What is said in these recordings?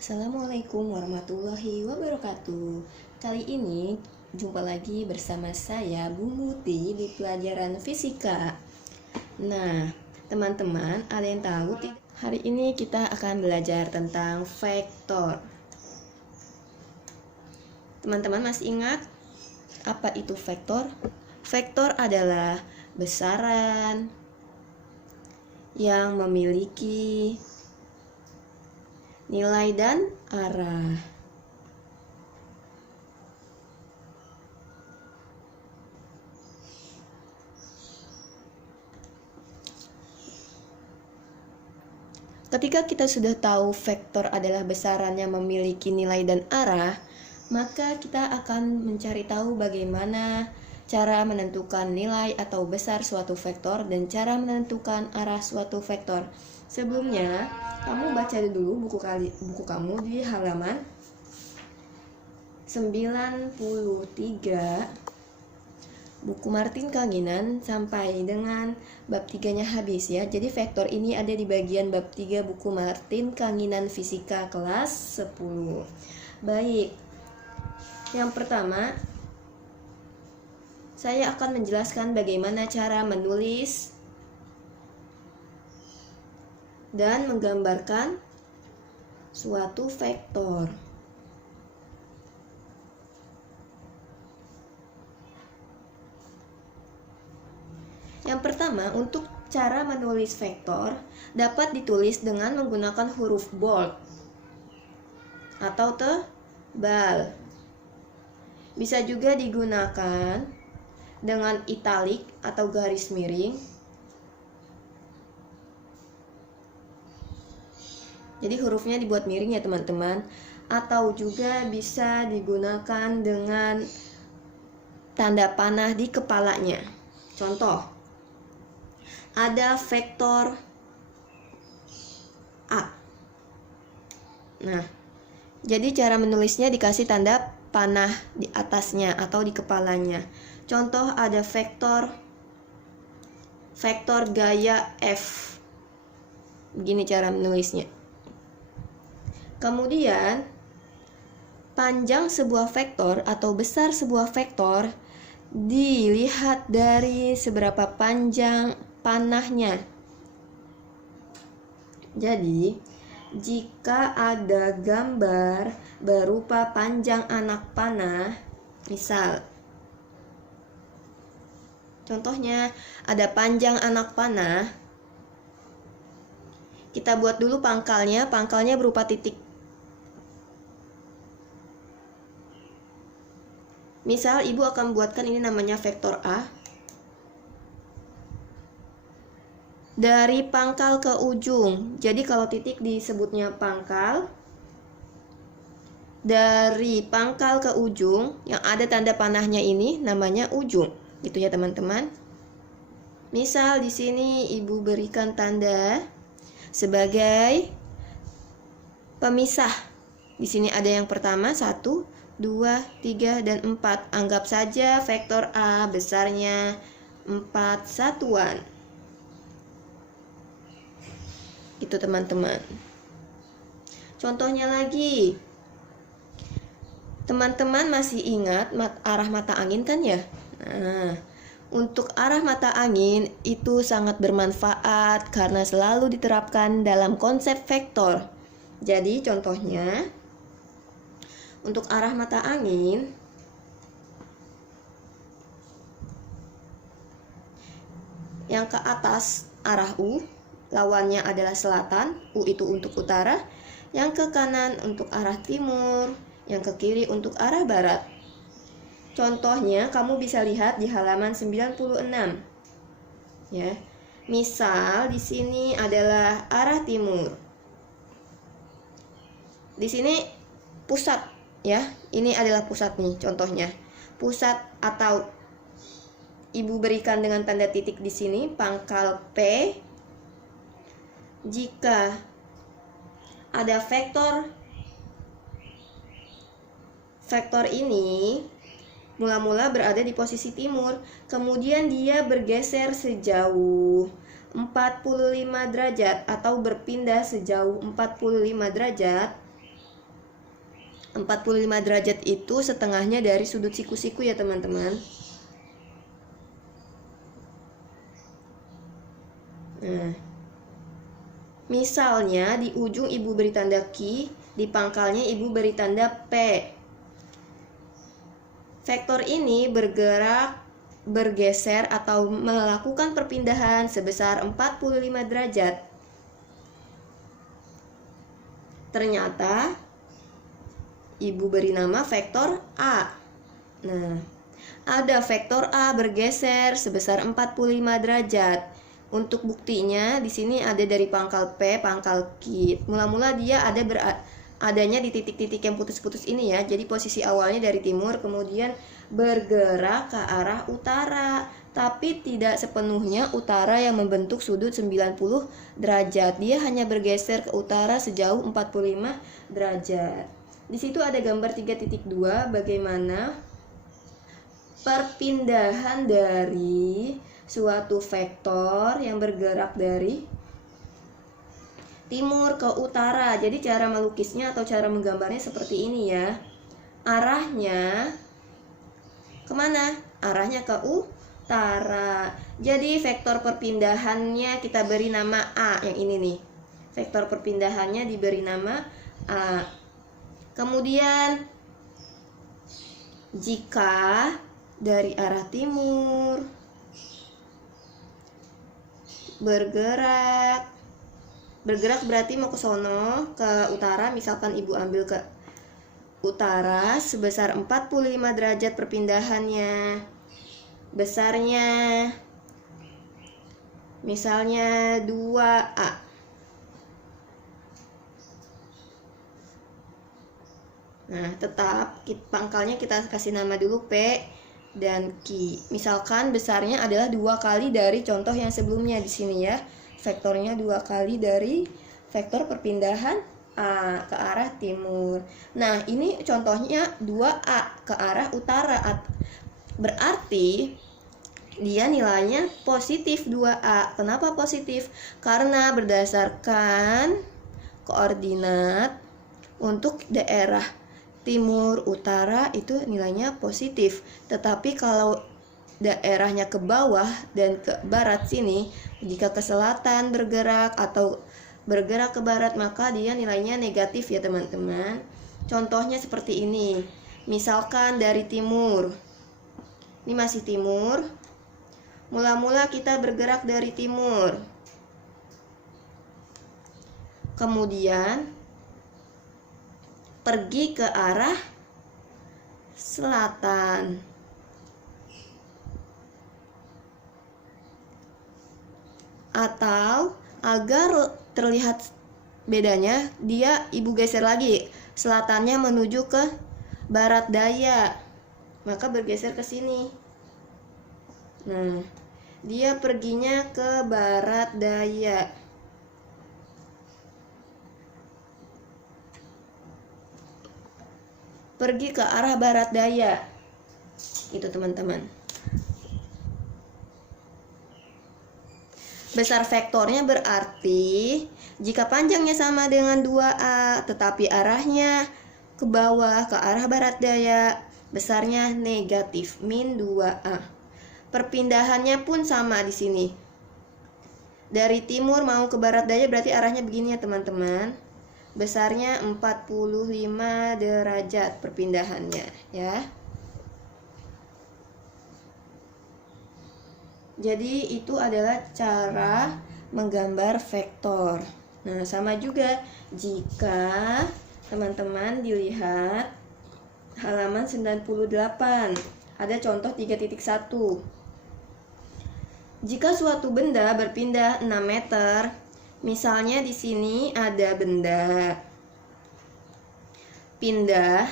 Assalamualaikum warahmatullahi wabarakatuh. Kali ini jumpa lagi bersama saya Bu Muti di pelajaran fisika. Nah, teman-teman, ada yang tahu tidak? Hari ini kita akan belajar tentang vektor. Teman-teman masih ingat apa itu vektor? Vektor adalah besaran yang memiliki nilai dan arah. Ketika kita sudah tahu vektor adalah besaran yang memiliki nilai dan arah, maka kita akan mencari tahu bagaimana cara menentukan nilai atau besar suatu vektor dan cara menentukan arah suatu vektor. Sebelumnya, kamu baca dulu buku kamu di halaman 93 buku Martin Kanginan sampai dengan bab 3-nya habis ya. Jadi vektor ini ada di bagian bab 3 buku Martin Kanginan Fisika kelas 10. Baik. Yang pertama, saya akan menjelaskan bagaimana cara menulis dan menggambarkan suatu vektor. Yang pertama, untuk cara menulis vektor dapat ditulis dengan menggunakan huruf bold atau tebal. Bisa juga digunakan dengan italik atau garis miring. Jadi hurufnya dibuat miring ya teman-teman. Atau juga bisa digunakan dengan tanda panah di kepalanya. Contoh, ada vektor A. Nah, jadi cara menulisnya dikasih tanda panah di atasnya atau di kepalanya. Contoh, ada vektor gaya F. Begini cara menulisnya. Kemudian, panjang sebuah vektor atau besar sebuah vektor dilihat dari seberapa panjang panahnya. Jadi, jika ada gambar berupa panjang anak panah, misal contohnya ada panjang anak panah, kita buat dulu pangkalnya berupa titik. Misal ibu akan buatkan ini namanya vektor A. Dari pangkal ke ujung. Jadi kalau titik disebutnya pangkal. Dari pangkal ke ujung yang ada tanda panahnya ini namanya ujung. Gitu ya teman-teman. Misal di sini ibu berikan tanda sebagai pemisah. Di sini ada yang pertama 1, 2, 3, dan 4. Anggap saja vektor A besarnya 4 satuan. Itu teman-teman. Contohnya lagi. Teman-teman masih ingat arah mata angin kan ya? Nah, untuk arah mata angin itu sangat bermanfaat karena selalu diterapkan dalam konsep vektor. Jadi contohnya, untuk arah mata angin, yang ke atas arah U, lawannya adalah selatan, U itu untuk utara. Yang ke kanan untuk arah timur, yang ke kiri untuk arah barat. Contohnya kamu bisa lihat di halaman 96. Ya. Misal di sini adalah arah timur. Di sini pusat ya. Ini adalah pusat nih contohnya. Pusat atau ibu berikan dengan tanda titik di sini pangkal P. Jika ada vektor ini mula-mula berada di posisi timur, kemudian dia bergeser sejauh 45 derajat atau berpindah sejauh 45 derajat, 45 derajat itu setengahnya dari sudut siku-siku ya teman-teman. Nah, misalnya di ujung ibu beri tanda Q, di pangkalnya ibu beri tanda P. Vektor ini bergeser atau melakukan perpindahan sebesar 45 derajat. Ternyata ibu beri nama vektor A. Nah, ada vektor A bergeser sebesar 45 derajat. Untuk buktinya di sini ada dari pangkal P, pangkal Q. Mula-mula dia adanya di titik-titik yang putus-putus ini ya. Jadi posisi awalnya dari timur, kemudian bergerak ke arah utara. Tapi tidak sepenuhnya utara yang membentuk sudut 90 derajat. Dia hanya bergeser ke utara sejauh 45 derajat. Di situ ada gambar 3.2 bagaimana perpindahan dari suatu vektor yang bergerak dari timur ke utara. Jadi cara melukisnya atau cara menggambarnya seperti ini ya. Arahnya kemana? Arahnya ke utara. Jadi vektor perpindahannya kita beri nama A, yang ini nih. Vektor perpindahannya diberi nama A. Kemudian jika dari arah timur bergerak berarti mau ke sono, ke utara. Misalkan ibu ambil ke utara sebesar 45 derajat perpindahannya. Besarnya misalnya 2A. Nah, tetap pangkalnya kita kasih nama dulu P dan Q. Misalkan besarnya adalah 2 kali dari contoh yang sebelumnya di sini ya. Vektornya 2 kali dari vektor perpindahan A ke arah timur. Nah, ini contohnya 2A ke arah utara. Berarti dia nilainya positif 2A. Kenapa positif? Karena berdasarkan koordinat untuk daerah timur, utara itu nilainya positif. Tetapi kalau daerahnya ke bawah dan ke barat sini, jika ke selatan bergerak atau bergerak ke barat, maka dia nilainya negatif ya teman-teman. Contohnya seperti ini. Misalkan dari timur. Ini masih timur. Mula-mula kita bergerak dari timur. Kemudian pergi ke arah selatan. Atau agar terlihat bedanya, dia ibu geser lagi. Selatannya menuju ke barat daya. Maka bergeser ke sini. Nah, dia perginya ke barat daya. Pergi ke arah barat daya. Itu teman-teman. Besar vektornya berarti jika panjangnya sama dengan 2A tetapi arahnya ke bawah ke arah barat daya, besarnya negatif min 2A. Perpindahannya pun sama di sini. Dari timur mau ke barat daya berarti arahnya begini ya teman-teman. Besarnya 45 derajat perpindahannya ya. Jadi itu adalah cara menggambar vektor. Nah, sama juga jika teman-teman dilihat halaman 98. Ada contoh 3.1. Jika suatu benda berpindah 6 meter, misalnya di sini ada benda pindah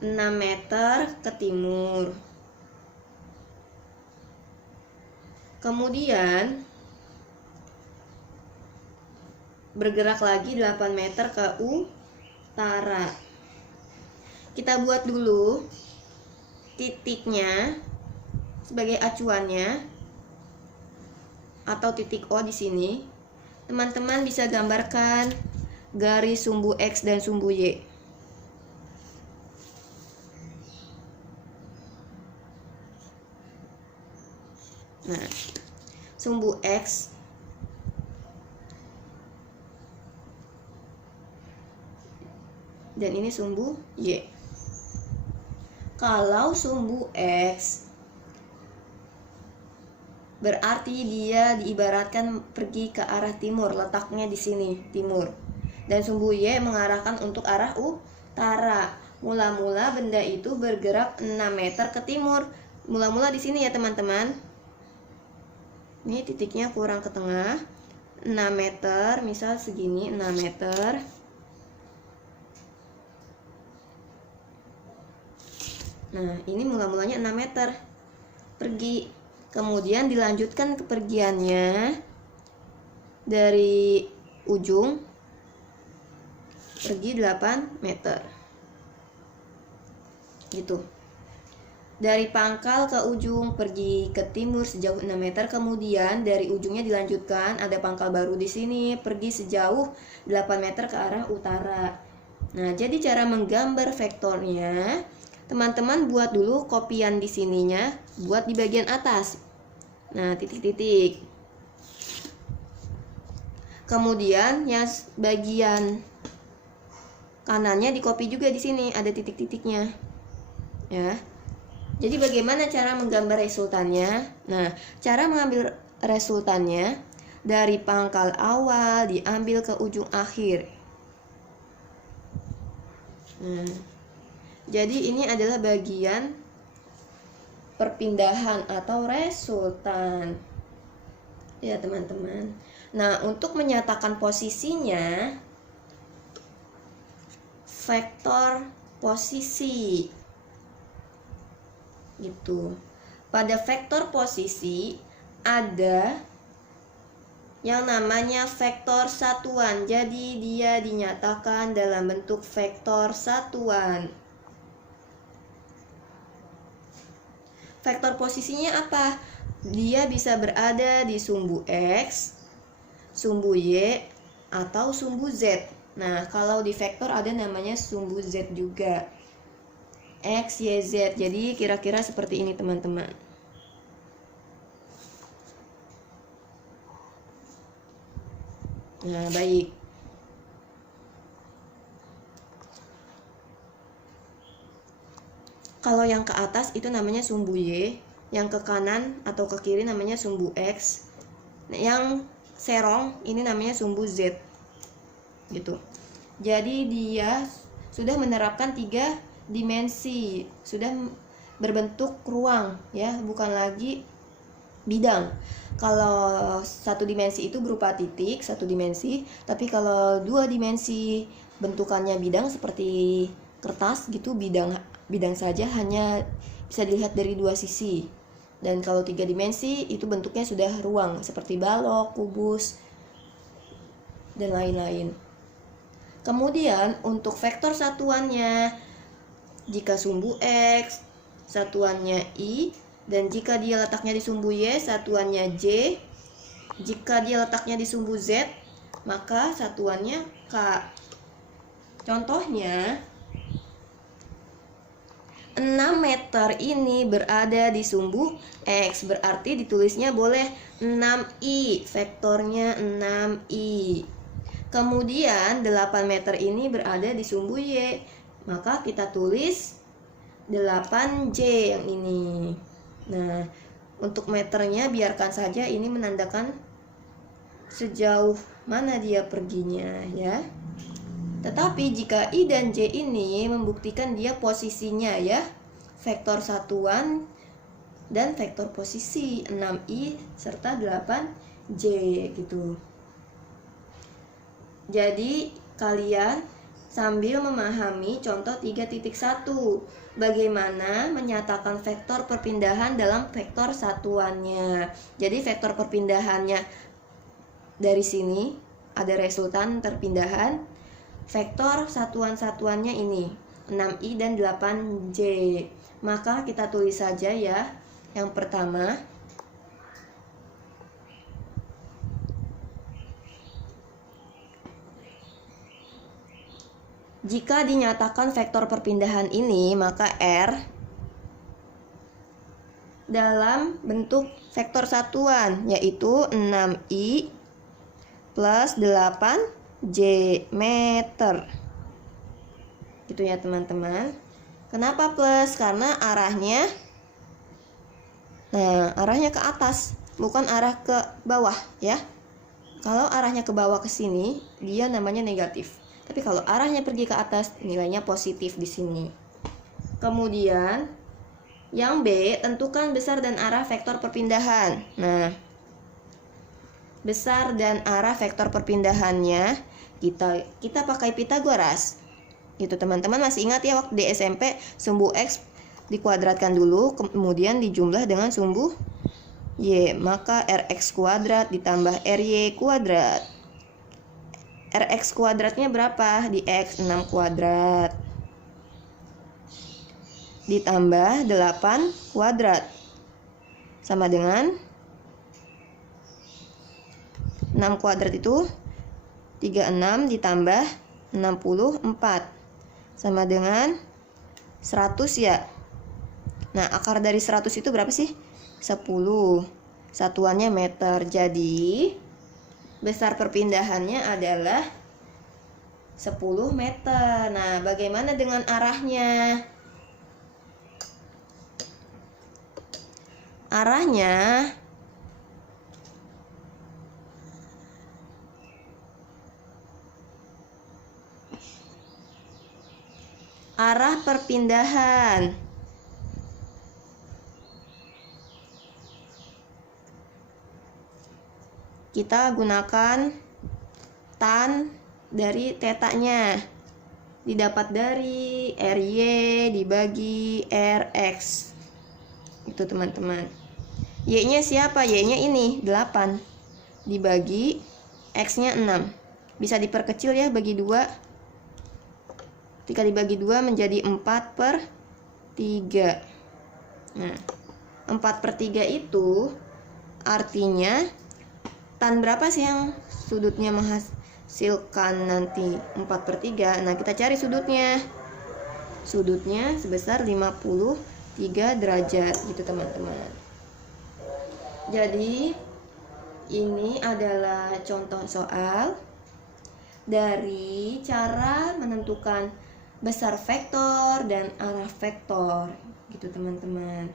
6 meter ke timur. Kemudian bergerak lagi 8 meter ke utara. Kita buat dulu titiknya sebagai acuannya atau titik O di sini. Teman-teman bisa gambarkan garis sumbu X dan sumbu Y. Nah, sumbu X dan ini sumbu Y. Kalau sumbu X berarti dia diibaratkan pergi ke arah timur, letaknya di sini, timur. Dan sumbu Y mengarahkan untuk arah utara. Mula-mula benda itu bergerak 6 meter ke timur. Mula-mula di sini ya teman-teman. Ini titiknya kurang ke tengah. 6 meter, misal segini 6 meter. Nah, ini mula-mulanya 6 meter. Pergi. Kemudian dilanjutkan kepergiannya dari ujung pergi 8 meter. Gitu. Dari pangkal ke ujung pergi ke timur sejauh 6 meter, kemudian dari ujungnya dilanjutkan ada pangkal baru di sini, pergi sejauh 8 meter ke arah utara. Nah, jadi cara menggambar vektornya, teman-teman buat dulu kopian di sininya, buat di bagian atas. Nah, titik-titik. Kemudian yang bagian kanannya dikopi juga di sini, ada titik-titiknya. Ya. Jadi bagaimana cara menggambar resultannya? Nah, cara mengambil resultannya dari pangkal awal diambil ke ujung akhir. Jadi ini adalah bagian perpindahan atau resultan. Ya, teman-teman. Nah, untuk menyatakan posisinya, vektor posisi. Gitu. Pada vektor posisi ada yang namanya vektor satuan. Jadi dia dinyatakan dalam bentuk vektor satuan. Vektor posisinya apa? Dia bisa berada di sumbu X, sumbu Y, atau sumbu Z. Nah, kalau di vektor ada namanya sumbu Z juga. X, Y, Z. Jadi kira-kira seperti ini teman-teman. Nah, baik. Kalau yang ke atas itu namanya sumbu Y, yang ke kanan atau ke kiri namanya sumbu X, yang serong ini namanya sumbu Z. Gitu. Jadi dia sudah menerapkan 3 dimensi, sudah berbentuk ruang ya, bukan lagi bidang. Kalau 1 dimensi itu berupa titik 1 dimensi, tapi kalau 2 dimensi bentukannya bidang seperti kertas gitu, bidang saja, hanya bisa dilihat dari 2 sisi. Dan kalau 3 dimensi itu bentuknya sudah ruang seperti balok, kubus, dan lain-lain. Kemudian untuk vektor satuannya, jika sumbu X satuannya I, dan jika dia letaknya di sumbu Y satuannya J, jika dia letaknya di sumbu Z maka satuannya K. Contohnya 6 meter ini berada di sumbu X, berarti ditulisnya boleh 6I, vektornya 6I. Kemudian 8 meter ini berada di sumbu Y, maka kita tulis 8J yang ini. Nah, untuk meternya biarkan saja ini menandakan sejauh mana dia perginya ya. Tetapi jika I dan J ini membuktikan dia posisinya ya, vektor satuan dan vektor posisi 6I serta 8J gitu. Jadi kalian sambil memahami contoh 3.1, bagaimana menyatakan vektor perpindahan dalam vektor satuannya. Jadi vektor perpindahannya dari sini ada resultan perpindahan. Vektor satuan-satuannya ini 6I dan 8J. Maka kita tulis saja ya. Yang pertama, Jika dinyatakan vektor perpindahan ini, maka R dalam bentuk vektor satuan, yaitu 6I plus 8J meter. Gitu ya teman-teman. Kenapa plus? Karena arahnya ke atas, bukan arah ke bawah ya. Kalau arahnya ke bawah ke sini, dia namanya negatif. Tapi kalau arahnya pergi ke atas, nilainya positif di sini. Kemudian, yang B, tentukan besar dan arah vektor perpindahan. Nah, besar dan arah vektor perpindahannya kita pakai Pitagoras. Gitu teman-teman, masih ingat ya waktu di SMP sumbu X dikuadratkan dulu, kemudian dijumlah dengan sumbu Y, maka Rx kuadrat ditambah Ry kuadrat. Rx kuadratnya berapa? Di X 6 kuadrat ditambah 8 kuadrat sama dengan 6 kuadrat itu 36 ditambah 64 sama dengan 100 ya. Nah, akar dari 100 itu berapa sih? 10. Satuannya meter. Jadi besar perpindahannya adalah 10 meter. Nah, bagaimana dengan arahnya? Arah perpindahan kita gunakan tan dari tetanya, didapat dari Ry dibagi Rx. Itu teman-teman. Y-nya siapa? Y-nya ini 8 dibagi X-nya 6. Bisa diperkecil ya, bagi 2. Ketika dibagi 2 menjadi 4/3. Nah, 4/3 itu artinya tan berapa sih yang sudutnya menghasilkan nanti 4/3? Nah, kita cari sudutnya. Sudutnya sebesar 53 derajat gitu teman-teman. Jadi ini adalah contoh soal dari cara menentukan besar vektor dan arah vektor gitu teman-teman.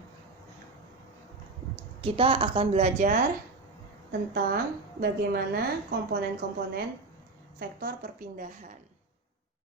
Kita akan belajar tentang bagaimana komponen-komponen vektor perpindahan.